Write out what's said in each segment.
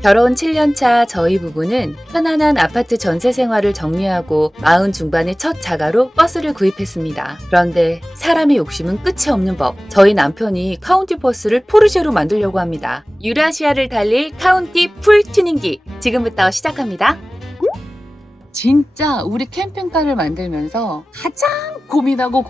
결혼 7년차 저희 부부는 편안한 아파트 전세 생활을 정리하고 40 중반의 첫 자가로 버스를 구입했습니다. 그런데 사람의 욕심은 끝이 없는 법. 저희 남편이 카운티 버스를 포르쉐로 만들려고 합니다. 유라시아를 달릴 카운티 풀 튜닝기 지금부터 시작합니다. 진짜 우리 캠핑카를 만들면서 가장 고민하고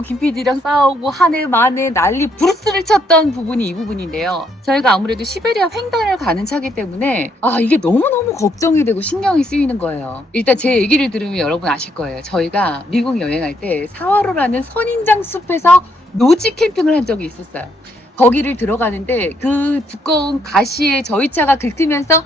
김PD랑 싸우고 한 해 만에 난리 부르스를 쳤던 부분이 이 부분인데요. 저희가 아무래도 시베리아 횡단을 가는 차기 때문에 이게 너무너무 걱정이 되고 신경이 쓰이는 거예요. 일단 제 얘기를 들으면 여러분 아실 거예요. 저희가 미국 여행할 때 사와로라는 선인장 숲에서 노지 캠핑을 한 적이 있었어요. 거기를 들어가는데 그 두꺼운 가시에 저희 차가 긁히면서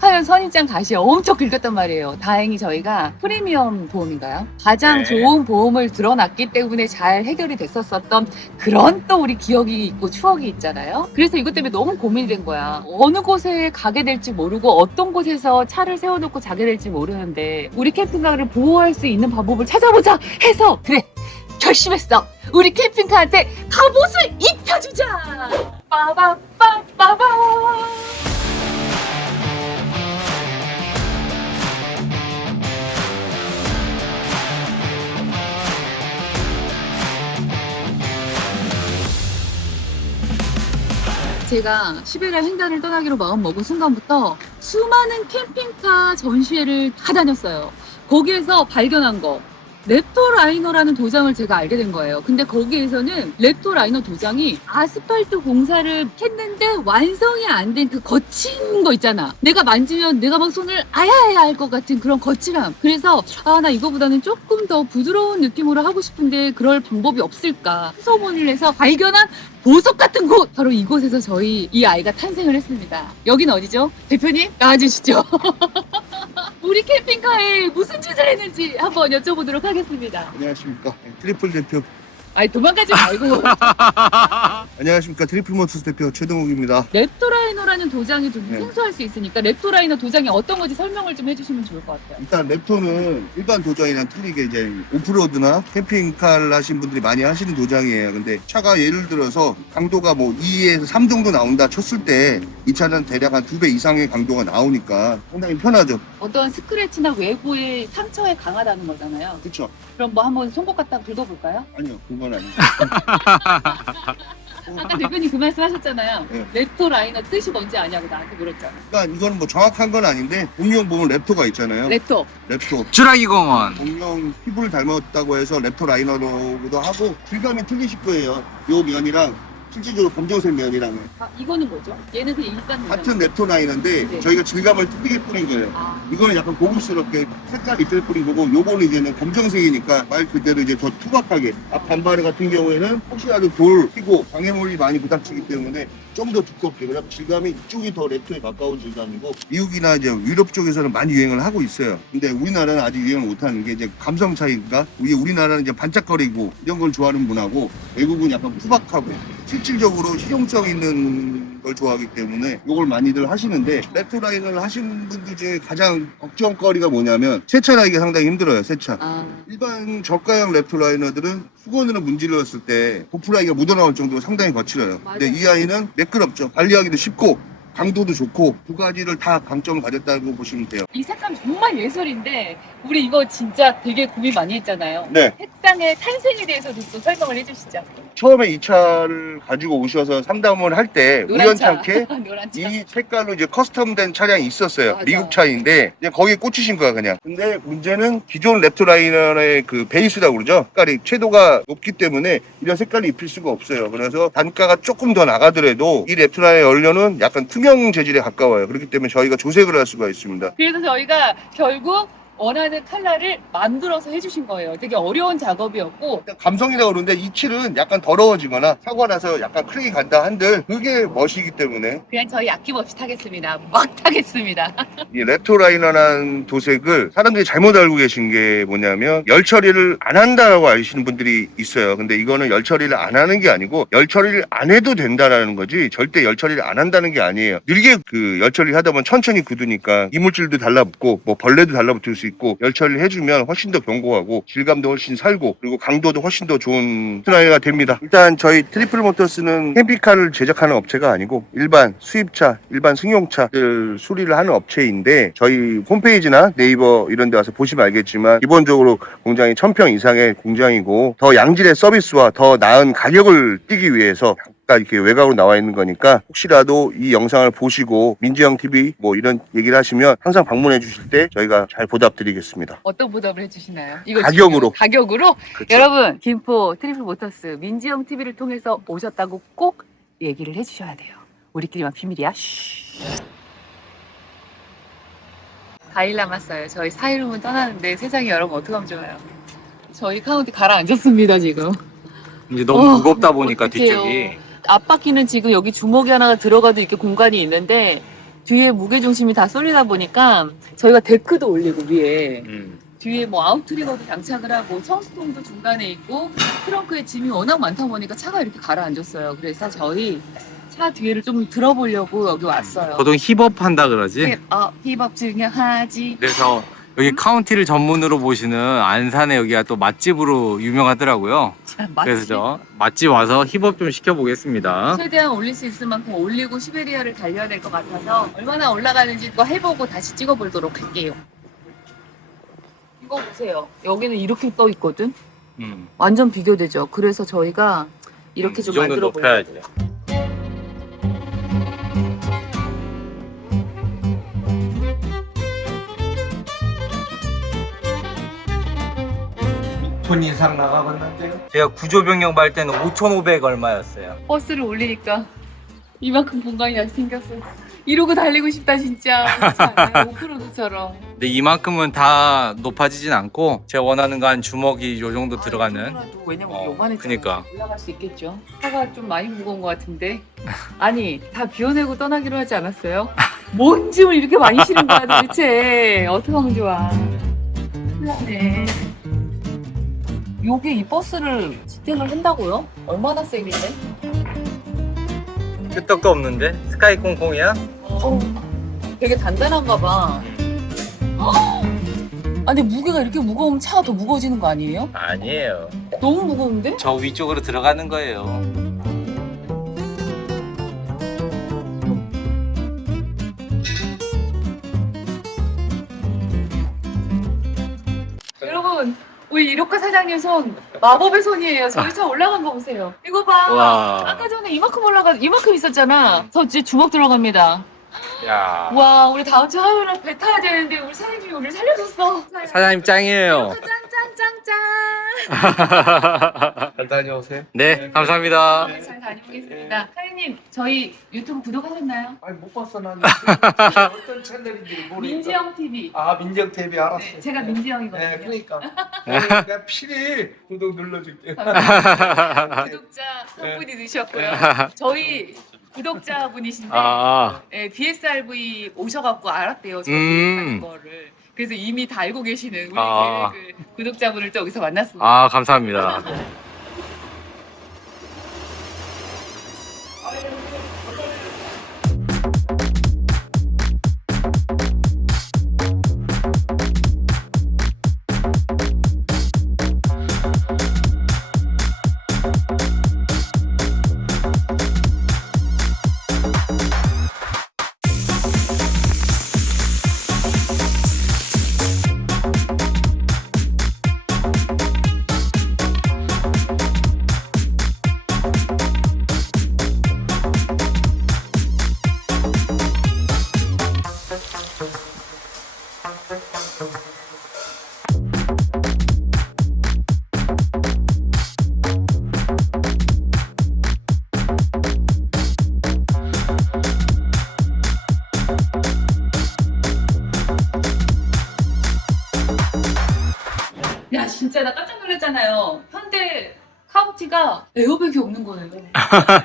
하얀 선인장 가시에 엄청 긁었단 말이에요. 다행히 저희가 프리미엄 보험인가요? 가장 좋은 보험을 들어놨기 때문에 잘 해결이 됐었던 그런 또 우리 기억이 있고 추억이 있잖아요. 그래서 이것 때문에 너무 고민이 된 거야. 어느 곳에 가게 될지 모르고 어떤 곳에서 차를 세워놓고 자게 될지 모르는데 우리 캠핑카를 보호할 수 있는 방법을 찾아보자 해서 그래 결심했어. 우리 캠핑카한테 갑옷을 입혀주자. 빠바빠빠바. 제가 시베리아 횡단을 떠나기로 마음먹은 순간부터 수많은 캠핑카 전시회를 다 다녔어요. 거기에서 발견한 거 랩토라이너라는 도장을 제가 알게 된 거예요. 근데 거기에서는 랩토라이너 도장이 아스팔트 공사를 했는데 완성이 안 된 그 거친 거 있잖아. 내가 만지면 내가 막 손을 아야아야 할 것 같은 그런 거칠함. 그래서 나 이거보다는 조금 더 부드러운 느낌으로 하고 싶은데 그럴 방법이 없을까 수소문을 해서 발견한 보석 같은 곳! 바로 이곳에서 저희 이 아이가 탄생을 했습니다. 여긴 어디죠? 대표님 나와주시죠. 우리 캠핑카에 무슨 짓을 했는지 한번 여쭤보도록 하겠습니다. 안녕하십니까. 트리플 대표. 도망가지 말고. 안녕하십니까. 트리플 모터스 대표 최동욱입니다. 랩토라이너라는 도장이 좀 네. 생소할 수 있으니까 랩토라이너 도장이 어떤 건지 설명을 좀 해주시면 좋을 것 같아요. 일단 랩토는 일반 도장이랑 틀리게 이제 오프로드나 캠핑카를 하신 분들이 많이 하시는 도장이에요. 근데 차가 예를 들어서 강도가 뭐 2에서 3 정도 나온다 쳤을 때 이 차는 대략 한 2배 이상의 강도가 나오니까 상당히 편하죠. 어떤 스크래치나 외부의 상처에 강하다는 거잖아요. 그렇죠? 그럼 뭐 한번 손목 갖다 긁어볼까요? 아니요. 그건 아니죠. 아까 대표님 그 말씀 하셨잖아요. 네. 랩토라이너 뜻이 뭔지 아냐고 나한테 물었잖아요. 그러니까 이거는 뭐 정확한 건 아닌데 공룡 보면 랩토가 있잖아요. 랩토. 랩토. 주라기 공원. 공룡 피부를 닮았다고 해서 랩토 라이너로도 하고 질감이 틀리실 거예요. 요 면이랑 실질적으로 검정색 면이랑은 이거는 뭐죠? 얘는 그냥 일반 같은 랩토 라이너인데 네. 저희가 질감을 틀리게 뿌린 거예요. 이거는 약간 고급스럽게 색깔 입술 뿌린 거고 요거는 이제는 검정색이니까 말 그대로 이제 더 투박하게 앞 반바르 같은 경우에는 혹시라도 돌 피고 방해물이 많이 부닥치기 때문에 좀 더 두껍게 그래서 질감이 이쪽이 더 랩토에 가까운 질감이고 미국이나 이제 유럽 쪽에서는 많이 유행을 하고 있어요. 근데 우리나라는 아직 유행을 못하는 게 이제 감성 차이인가? 우리나라는 이제 반짝거리고 이런 걸 좋아하는 문화고 외국은 약간 투박하고 실질적으로 실용성 있는 걸 좋아하기 때문에 이걸 많이들 하시는데 랩토 라이너를 하시는 분들 중에 가장 걱정거리가 뭐냐면 세차하기가 상당히 힘들어요. 세차. 일반 저가형 랩토 라이너들은 수건으로 문질렀을 때 고프라이가 묻어나올 정도로 상당히 거칠어요. 근데 이 아이는 매끄럽죠. 관리하기도 쉽고 강도도 좋고 두 가지를 다 강점을 가졌다고 보시면 돼요. 이 색감 정말 예술인데 우리 이거 진짜 되게 고민 많이 했잖아요. 네. 색상의 탄생에 대해서도 또 설명을 해주시죠. 처음에 이 차를 가지고 오셔서 상담을 할 때 노란 차. 우연찮게 노란 차. 이 색깔로 이제 커스텀된 차량이 있었어요. 맞아. 미국 차인데 이제 거기에 꽂히신 거야 그냥. 근데 문제는 기존 랩토 라이너의 그 베이스라고 그러죠. 색깔이 채도가 높기 때문에 이런 색깔을 입힐 수가 없어요. 그래서 단가가 조금 더 나가더라도 이 랩토 라이너 연료는 약간 투명 재질에 가까워요. 그렇기 때문에 저희가 조색을 할 수가 있습니다. 그래서 저희가 결국 원하는 컬러를 만들어서 해주신 거예요. 되게 어려운 작업이었고 일단 감성이라고 그러는데 이 칠은 약간 더러워지거나 사고 나서 약간 크랙이 간다 한들 그게 멋이기 때문에 그냥 저희 아낌없이 타겠습니다. 막 타겠습니다. 이 랩토 라이너라는 도색을 사람들이 잘못 알고 계신 게 뭐냐면 열 처리를 안 한다라고 아시는 분들이 있어요. 근데 이거는 열 처리를 안 하는 게 아니고 열 처리를 안 해도 된다라는 거지 절대 열 처리를 안 한다는 게 아니에요. 느리게 그 열 처리를 하다 보면 천천히 굳으니까 이물질도 달라붙고 뭐 벌레도 달라붙을 수 수 있고 열 처리를 해주면 훨씬 더 견고하고 질감도 훨씬 살고 그리고 강도도 훨씬 더 좋은 오토바이가 됩니다. 일단 저희 트리플 모터스는 캠핑카를 제작하는 업체가 아니고 일반 수입차, 일반 승용차들 수리를 하는 업체인데 저희 홈페이지나 네이버 이런 데 와서 보시면 알겠지만 기본적으로 공장이 1000평 이상의 공장이고 더 양질의 서비스와 더 나은 가격을 띄기 위해서 잠깐 이렇게 외곽으로 나와 있는 거니까 혹시라도 이 영상을 보시고 민지형 TV 뭐 이런 얘기를 하시면 항상 방문해 주실 때 저희가 잘 보답드리겠습니다. 어떤 보답을 해주시나요? 이거 가격으로. 가격으로? 그렇죠. 여러분, 김포 트리플 모터스 민지영 TV를 통해서 오셨다고 꼭 얘기를 해주셔야 돼요. 우리끼리만 비밀이야. 쉬. 4일 남았어요. 저희 4일 후면 떠나는데 세상에 여러분 어떡하면 좋아요. 저희 카운티 가라앉았습니다 지금. 이제 너무 무겁다 보니까 어떡해요. 뒤쪽이. 앞바퀴는 지금 여기 주먹이 하나가 들어가도 이렇게 공간이 있는데 뒤에 무게중심이 다 쏠리다 보니까 저희가 데크도 올리고 위에 뒤에 뭐 아웃트리거도 장착을 하고 청수통도 중간에 있고 트렁크에 짐이 워낙 많다 보니까 차가 이렇게 가라앉았어요. 그래서 저희 차 뒤에를 좀 들어보려고 여기 왔어요. 보통 힙업 한다 그러지? 힙업 중요하지. 그래서 여기 카운티를 전문으로 보시는 안산에 여기가 또 맛집으로 유명하더라고요. 그래서 저 맛집 와서 힙업 좀 시켜보겠습니다. 최대한 올릴 수 있을 만큼 올리고 시베리아를 달려야 될 것 같아서 얼마나 올라가는지 또 해보고 다시 찍어보도록 할게요. 이거 보세요. 여기는 이렇게 떠 있거든. 완전 비교되죠. 그래서 저희가 이렇게 좀 이 정도 만들어 보려고. 높여야지. 돈 이상 나가봤는데요? 제가 구조변경 발 때는 5,500 얼마였어요. 버스를 올리니까 이만큼 공간이 다시 생겼어. 이러고 달리고 싶다 진짜. 그렇지 않아요? 오프로드처럼. 근데 이만큼은 다 높아지진 않고 제가 원하는 거 한 주먹이 요 정도 들어가는. 왜냐면 어, 요만해. 그니까. 올라갈 수 있겠죠. 차가 좀 많이 무거운 것 같은데. 아니 다 비워내고 떠나기로 하지 않았어요? 뭔 짐을 이렇게 많이 실은 거야 도대체. 어떻게 하면 좋아. 큰일났네. 요게 이 버스를 지탱을 한다고요? 얼마나 세길래? 끄떡도 없는데? 스카이 콩콩이야? 되게 단단한가 봐. 아니 무게가 이렇게 무거우면 차가 더 무거워지는 거 아니에요? 아니에요. 너무 무거운데? 저 위쪽으로 들어가는 거예요. 여러분 우리 이로카 사장님 손 마법의 손이에요. 저희 차 올라간 거 보세요. 이거 봐. 와. 아까 전에 이만큼 있었잖아. 저 이제 주먹 들어갑니다. 야. 와 우리 다음 주 화요일에 배 타야 되는데 우리 사장님이 우리를 살려줬어. 사장님 짱이에요. 짱짱짱짱. 잘 다녀오세요. 네, 감사합니다. 네, 잘 다녀오겠습니다. 사장님 저희 유튜브 구독하셨나요? 아니 못 봤어 난 어떤 채널인지 모르겠어. 민지영 TV. 아 민정 TV 알았어. 네, 제가 민지영이거든요. 네, 그러니까 내가 필히 구독 눌러줄게요. 구독자 한 분이 넣으셨고요. 저희 구독자분이신데 아, 네, BSRV 오셔갖고 알았대요. 저희 하는 거를. 그래서 이미 다 알고 계시는 우리 아. 그 구독자분을 또 여기서 만났습니다. 아, 감사합니다. 야 진짜 나 깜짝 놀랐잖아요. 현대 카운티가 에어백이 없는 거예요.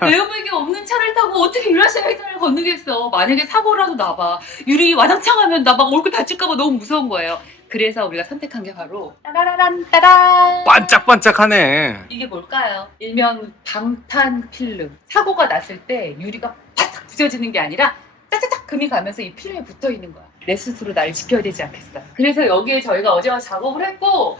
에어백이 없는 차를 타고 어떻게 유라시아 횡단을 건너겠어. 만약에 사고라도 나봐. 유리 와장창 하면 나 막 얼굴 다칠까봐 너무 무서운 거예요. 그래서 우리가 선택한 게 바로 따라란 따란. 반짝반짝하네. 이게 뭘까요? 일명 방탄 필름. 사고가 났을 때 유리가 바싹 부서지는 게 아니라 짜자작 금이 가면서 이 필름에 붙어 있는 거야. 내 스스로 나를 지켜야 되지 않겠어. 그래서 여기에 저희가 어제 와서 작업을 했고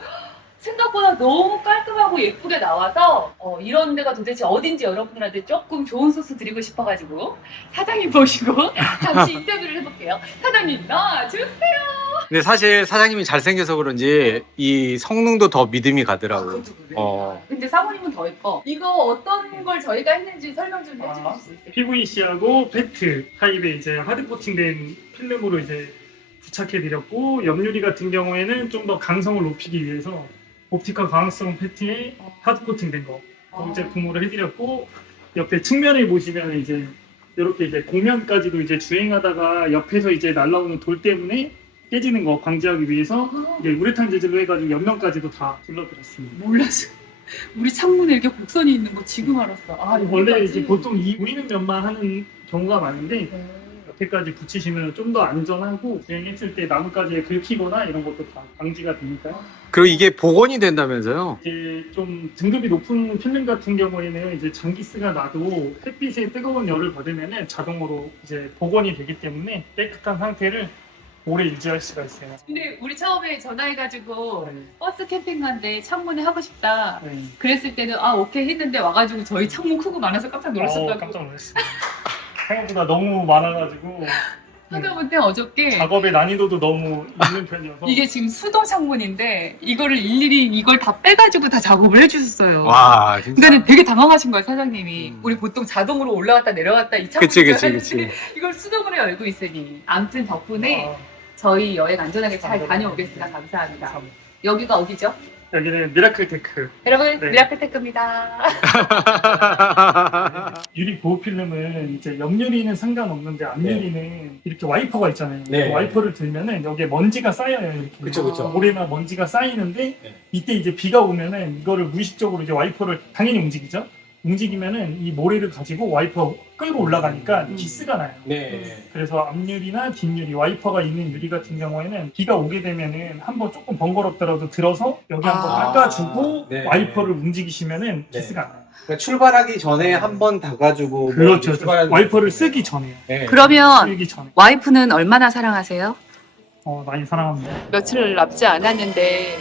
생각보다 너무 깔끔하고 예쁘게 나와서 이런 데가 도대체 어딘지 여러분들한테 조금 좋은 소스 드리고 싶어가지고 사장님 모시고 잠시 인터뷰를 해볼게요. 사장님 나와주세요. 근데 사실 사장님이 잘생겨서 그런지 이 성능도 더 믿음이 가더라고요. 그것도 그래. 어. 근데 사모님은 더 예뻐. 이거 어떤 걸 저희가 했는지 설명 좀 해주실 수 있어요? PVC하고 페트 타입의 이제 하드 코팅된 필름으로 이제 부착해 드렸고, 옆유리 같은 경우에는 좀 더 강성을 높이기 위해서 옵티컬 광학성 페트에 하드 코팅된 거 제품으로 해드렸고, 옆에 측면에 보시면 이제 이렇게 이제 공면까지도 이제 주행하다가 옆에서 이제 날라오는 돌 때문에 깨지는 거 방지하기 위해서 이제 우레탄 재질로 해가지고 옆면까지도 다 둘러드렸습니다. 몰랐어. 우리 창문에 이렇게 곡선이 있는 거 지금 알았어. 아, 원래 여기까지? 이제 보통 이 보이는 면만 하는 경우가 많은데 옆에까지 붙이시면 좀 더 안전하고 주행했을 때 나뭇가지에 긁히거나 이런 것도 다 방지가 되니까요. 그리고 이게 복원이 된다면서요? 이제 좀 등급이 높은 필름 같은 경우에는 이제 장기스가 나도 햇빛에 뜨거운 열을 받으면은 자동으로 이제 복원이 되기 때문에 깨끗한 상태를 오래 유지할 수가 있어요. 근데 우리 처음에 전화해가지고 네. 버스 캠핑 간데 창문에 하고 싶다. 네. 그랬을 때는 아 오케이 했는데 와가지고 저희 창문 크고 많아서 깜짝 놀랐었다고. 깜짝 놀랐습니다. 생각보다 너무 많아가지고 하다못해 어저께 작업의 난이도도 너무 있는 편이어서 이게 지금 수동 창문인데 이거를 일일이 이걸 다 빼가지고 다 작업을 해주셨어요. 와, 진짜. 그러니까 되게 당황하신 거예요 사장님이. 음. 우리 보통 자동으로 올라갔다 내려갔다 이 창문 그치. 이걸 수동으로 열고 있으니 아무튼 덕분에 아, 저희 여행 안전하게 잘 감사합니다. 다녀오겠습니다. 감사합니다. 감사합니다. 여기가 어디죠? 여기는 미라클 테크. 여러분 네. 미라클 테크입니다. 유리 보호 필름은 이제 옆유리는 상관없는데 앞유리는 이렇게 와이퍼가 있잖아요. 네. 그 와이퍼를 들면은 여기에 먼지가 쌓여요. 이렇게 그쵸. 모래나 먼지가 쌓이는데 네. 이때 이제 비가 오면은 이거를 무의식적으로 이제 와이퍼를 당연히 움직이죠. 움직이면은 이 모래를 가지고 와이퍼 끌고 올라가니까 기스가 나요. 네. 그래서 앞유리나 뒷유리, 와이퍼가 있는 유리 같은 경우에는 비가 오게 되면은 한번 조금 번거롭더라도 들어서 여기 한번 아, 닦아주고 네. 와이퍼를 움직이시면은 네. 기스가 안 나요. 그러니까 출발하기 전에 한 번 닦아주고. 그렇죠. 출발하기 와이퍼를 전에. 쓰기 전에요. 네. 그러면 쓰기 전에. 와이프는 얼마나 사랑하세요? 많이 사랑합니다. 며칠 남지 않았는데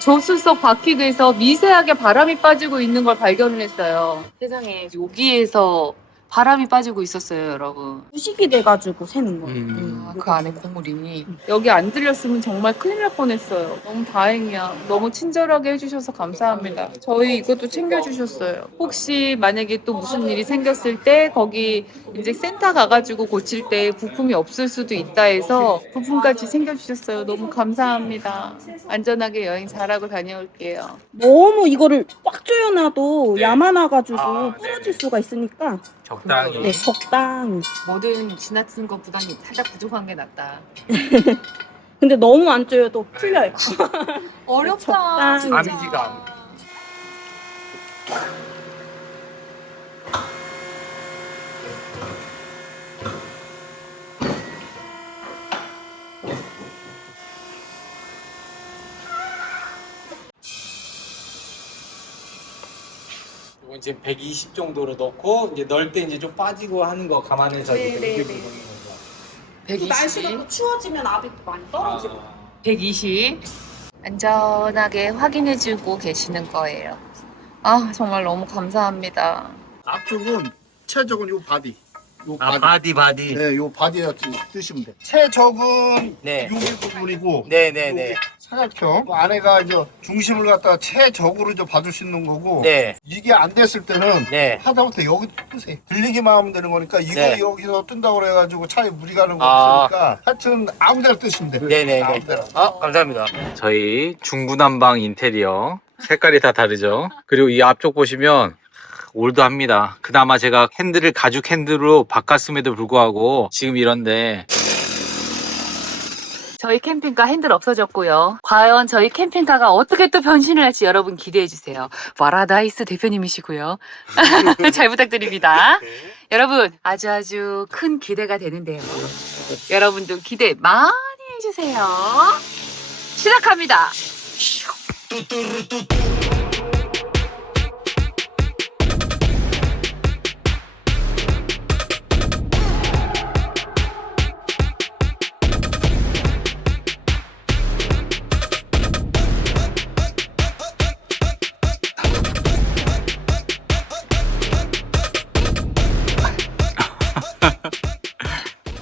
조수석 바퀴에서 미세하게 바람이 빠지고 있는 걸 발견을 했어요. 세상에 여기에서 바람이 빠지고 있었어요, 여러분. 부식이 돼가지고 새는 거예요. 그 안에 콧물이 여기 안 들렸으면 정말 큰일 날 뻔했어요. 너무 다행이야. 너무 친절하게 해주셔서 감사합니다. 저희 이것도 챙겨주셨어요. 혹시 만약에 또 무슨 일이 생겼을 때 거기 이제 센터 가가지고 고칠 때 부품이 없을 수도 있다 해서 부품까지 챙겨주셨어요. 너무 감사합니다. 안전하게 여행 잘하고 다녀올게요. 너무 이거를 꽉 조여놔도 야만와가지고 아, 네. 부러질 수가 있으니까 적당히. 네, 적당히. 뭐든 지나치는 것보단 살짝 부족한 게 낫다. 근데 너무 안 조여도 풀려요. 어렵다. 적당히. 아미지가 않아. 이거 이제 120 정도로 넣고 이제 넣을 때 이제 좀 빠지고 하는 거 감안해서 이제 네, 120 네. 넣는 거죠. 120. 날씨가 또 추워지면 아비도 많이 떨어지고. 120. 안전하게 확인해주고 계시는 거예요. 아, 정말 너무 감사합니다. 앞쪽은 최적은 요 바디. 요 아, 바디. 네, 요 바디에 뜨시면 돼. 최적은 네. 여기 부분이고 네네네. 사각형 안에가 이제 중심을 갖다가 최적으로 이제 받을 수 있는 거고 네. 이게 안 됐을 때는 네. 하다못해 여기 뜨세요. 들리기만 하면 되는 거니까 이거 네. 여기서 뜬다고 그래가지고 차에 무리 가는 거 아. 없으니까 하여튼 아무 데나 뜨시면 돼요. 네네네. 아무 데나. 감사합니다. 저희 중구난방 인테리어 색깔이 다 다르죠. 그리고 이 앞쪽 보시면 올드합니다. 그나마 제가 핸들을 가죽 핸들로 바꿨음에도 불구하고 지금 이런데 저희 캠핑카 핸들 없어졌고요. 과연 저희 캠핑카가 어떻게 또 변신을 할지 여러분 기대해주세요. 와라다이스 대표님이시고요. 잘 부탁드립니다. 여러분 아주 큰 기대가 되는데요. 여러분도 기대 많이 해주세요. 시작합니다.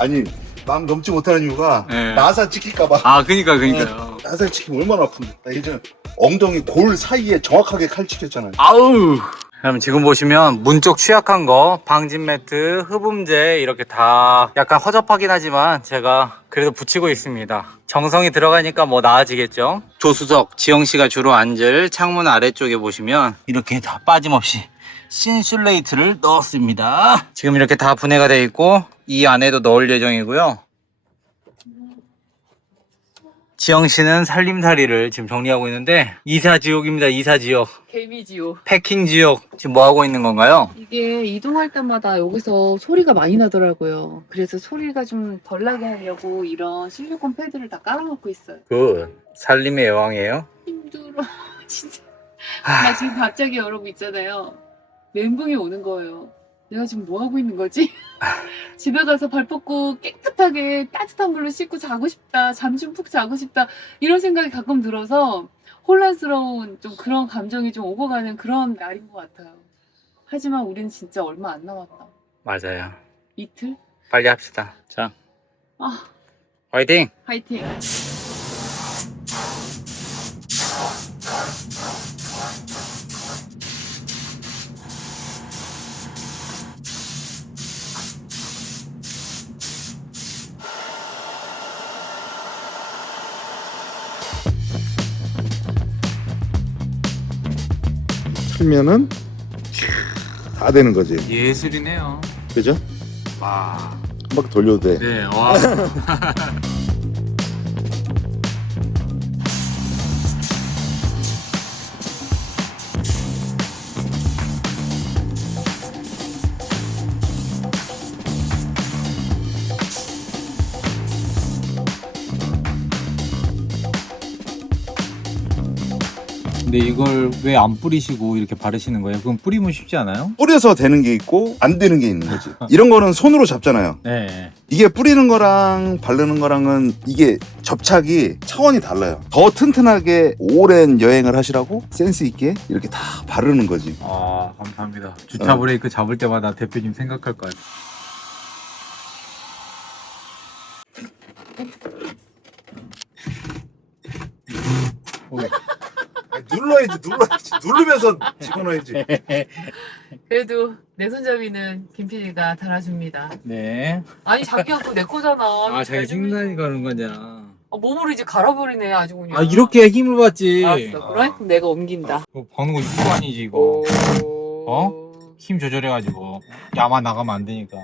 아니 마음 넘지 못하는 이유가 네. 나사 찍힐까봐. 아, 그니까요. 나사 찍히면 얼마나 아픈데. 나 예전에 엉덩이 골 사이에 정확하게 칼 찍혔잖아요. 아우. 그럼 지금 보시면 문 쪽 취약한 거, 방진 매트, 흡음재 이렇게 다 약간 허접하긴 하지만 제가 그래도 붙이고 있습니다. 정성이 들어가니까 뭐 나아지겠죠. 조수석, 지영 씨가 주로 앉을 창문 아래쪽에 보시면 이렇게 다 빠짐없이 신슐레이트를 넣었습니다. 지금 이렇게 다 분해가 되어 있고 이 안에도 넣을 예정이고요. 지영 씨는 살림살이를 지금 정리하고 있는데 이사지옥입니다. 이사지옥. 개미지요. 패킹지옥. 지금 뭐 하고 있는 건가요? 이게 이동할 때마다 여기서 소리가 많이 나더라고요. 그래서 소리가 좀 덜 나게 하려고 이런 실리콘 패드를 다 깔아놓고 있어요. 굿. 살림의 여왕이에요. 힘들어. 진짜. 나 지금 갑자기 여러분 있잖아요. 멘붕이 오는 거예요. 내가 지금 뭐 하고 있는 거지? 집에 가서 발 뻗고 깨끗하게 따뜻한 물로 씻고 자고 싶다. 잠 좀 푹 자고 싶다. 이런 생각이 가끔 들어서 혼란스러운 좀 그런 감정이 좀 오고 가는 그런 날인 것 같아요. 하지만 우리는 진짜 얼마 안 남았다. 맞아요. 이틀? 빨리 합시다. 자, 아, 화이팅! 화이팅! 틀면은 다 되는 거지. 예술이네요. 그죠? 와. 한 바퀴 돌려도 돼. 네, 와. 근데 이걸 왜 안 뿌리시고 이렇게 바르시는 거예요? 그럼 뿌리면 쉽지 않아요? 뿌려서 되는 게 있고 안 되는 게 있는 거지. 이런 거는 손으로 잡잖아요. 네. 이게 뿌리는 거랑 바르는 거랑은 이게 접착이 차원이 달라요. 더 튼튼하게 오랜 여행을 하시라고 센스 있게 이렇게 다 바르는 거지. 아, 감사합니다. 주차 브레이크 잡을 때마다 대표님 생각할 거예요. 눌러야지. 누르면서 집어넣어야지. 그래도 내 손잡이는 김 PD가 달아줍니다. 네. 아니 자기 갖고 내 거잖아. 아, 자기 생산이 가는 거잖아. 몸으로 이제 갈아버리네 아주 그냥. 아, 이렇게 힘을 받지. 알았어. 그럼 내가 옮긴다. 그거 버는 거 6도 아니지, 이거. 어? 힘 조절해가지고. 야마 나가면 안 되니까.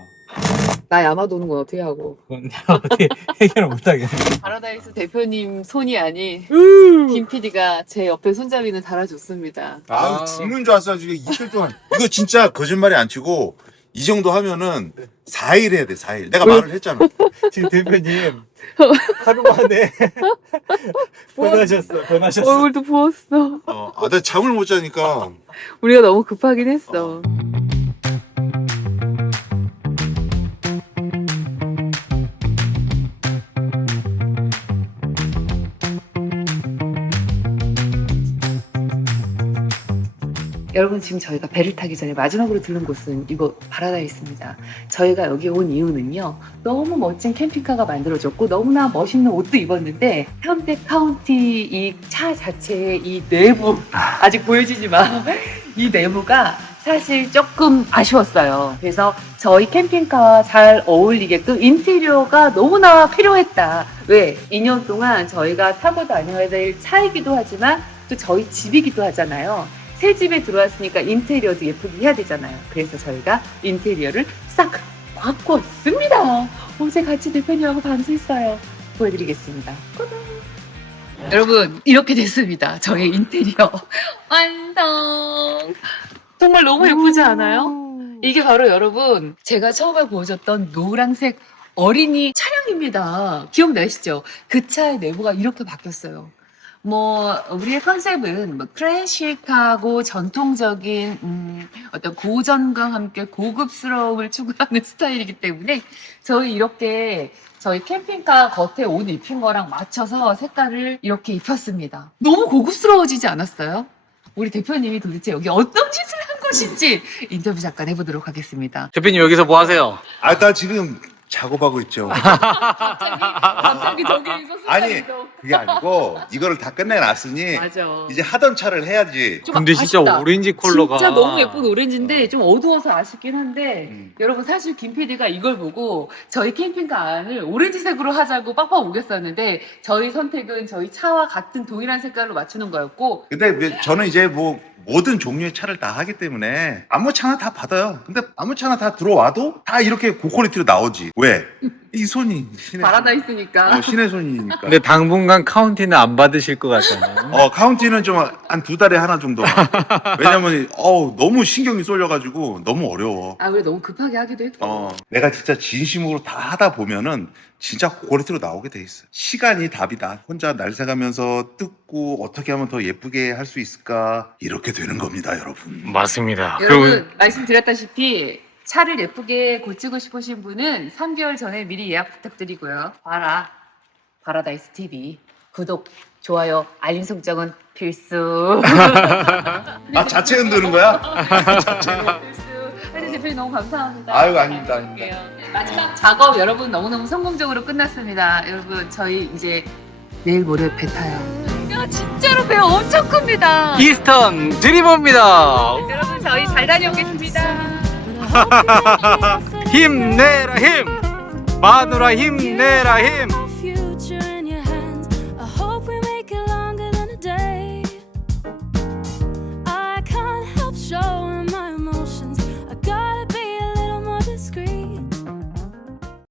나 야마 도는 건 어떻게 하고? 그건 내가 어떻게 해결을 못하겠네. 파라다이스 대표님 손이 아닌 김 PD가 제 옆에 손잡이는 달아줬습니다. 아, 죽는 줄 알았어. 지금 이틀 동안. 이거 진짜 거짓말이 안 치고 이 정도 하면은 4일 해야 돼, 4일. 내가 말을 했잖아. 지금 대표님 하루 만에 변하셨어. 얼굴도 부었어. 내가 잠을 못 자니까. 우리가 너무 급하긴 했어. 여러분 지금 저희가 배를 타기 전에 마지막으로 들른 곳은 이거 파라다이스입니다. 저희가 여기 온 이유는요. 너무 멋진 캠핑카가 만들어졌고 너무나 멋있는 옷도 입었는데 현대 카운티 이 차 자체의 이 내부 아직 보여지지 마. 이 내부가 사실 조금 아쉬웠어요. 그래서 저희 캠핑카와 잘 어울리게끔 인테리어가 너무나 필요했다. 왜? 2년 동안 저희가 타고 다녀야 될 차이기도 하지만 또 저희 집이기도 하잖아요. 새 집에 들어왔으니까 인테리어도 예쁘게 해야 되잖아요. 그래서 저희가 인테리어를 싹 바꿨습니다. 어제 같이 대표님하고 밤샜어요. 보여드리겠습니다. 여러분 이렇게 됐습니다. 저의 인테리어 완성. 정말 너무 예쁘지 않아요? 이게 바로 여러분 제가 처음에 보여줬던 노란색 어린이 차량입니다. 기억나시죠? 그 차의 내부가 이렇게 바뀌었어요. 뭐 우리의 컨셉은 뭐 클래식하고 전통적인 어떤 고전과 함께 고급스러움을 추구하는 스타일이기 때문에 저희 이렇게 저희 캠핑카 겉에 옷 입힌 거랑 맞춰서 색깔을 이렇게 입혔습니다. 너무 고급스러워지지 않았어요? 우리 대표님이 도대체 여기 어떤 짓을 한 것인지 인터뷰 잠깐 해보도록 하겠습니다. 대표님 여기서 뭐 하세요? 나 지금 작업하고 있죠. 갑자기 저기에서 아니 그게 아니고 이거를 다 끝내놨으니 맞아. 이제 하던 차를 해야지. 좀 근데 진짜 아쉽다. 오렌지 컬러가 진짜 너무 예쁜 오렌지인데 좀 어두워서 아쉽긴 한데 여러분 사실 김 PD가 이걸 보고 저희 캠핑카 안을 오렌지색으로 하자고 빡빡 우겼었는데 저희 선택은 저희 차와 같은 동일한 색깔로 맞추는 거였고 근데 저는 이제 뭐 모든 종류의 차를 다 하기 때문에 아무 차나 다 받아요. 근데 아무 차나 다 들어와도 다 이렇게 고퀄리티로 나오지. 왜? 이 손이 신의 바라다 손. 있으니까 신의 손이니까. 근데 당분간 카운티는 안 받으실 것 같잖아요. 카운티는 좀 한 2달에 하나 정도. 왜냐면 너무 신경이 쏠려가지고 너무 어려워. 아 우리 너무 급하게 하기도 했고 내가 진짜 진심으로 다 하다 보면은 진짜 고퀄리티로 나오게 돼 있어. 시간이 답이다. 혼자 날새가면서 뜯고 어떻게 하면 더 예쁘게 할 수 있을까 이렇게 되는 겁니다, 여러분. 맞습니다. 여러분 말씀드렸다시피 차를 예쁘게 고치고 싶으신 분은 3개월 전에 미리 예약 부탁드리고요. 바라다이스 TV 구독, 좋아요, 알림 설정은 필수. 자체 흔드는 거야? 필수. 하여튼 대표님 너무 감사합니다. 아유, 아닙니다, 아닙니다. 마지막 작업 여러분 너무너무 성공적으로 끝났습니다. 여러분 저희 이제 내일 모레 배 타요. 야 진짜로 배 엄청 큽니다. 이스턴 드리머입니다. 여러분 저희 잘 다녀오겠습니다. 힘내라 힘. 마누라 힘내라 힘.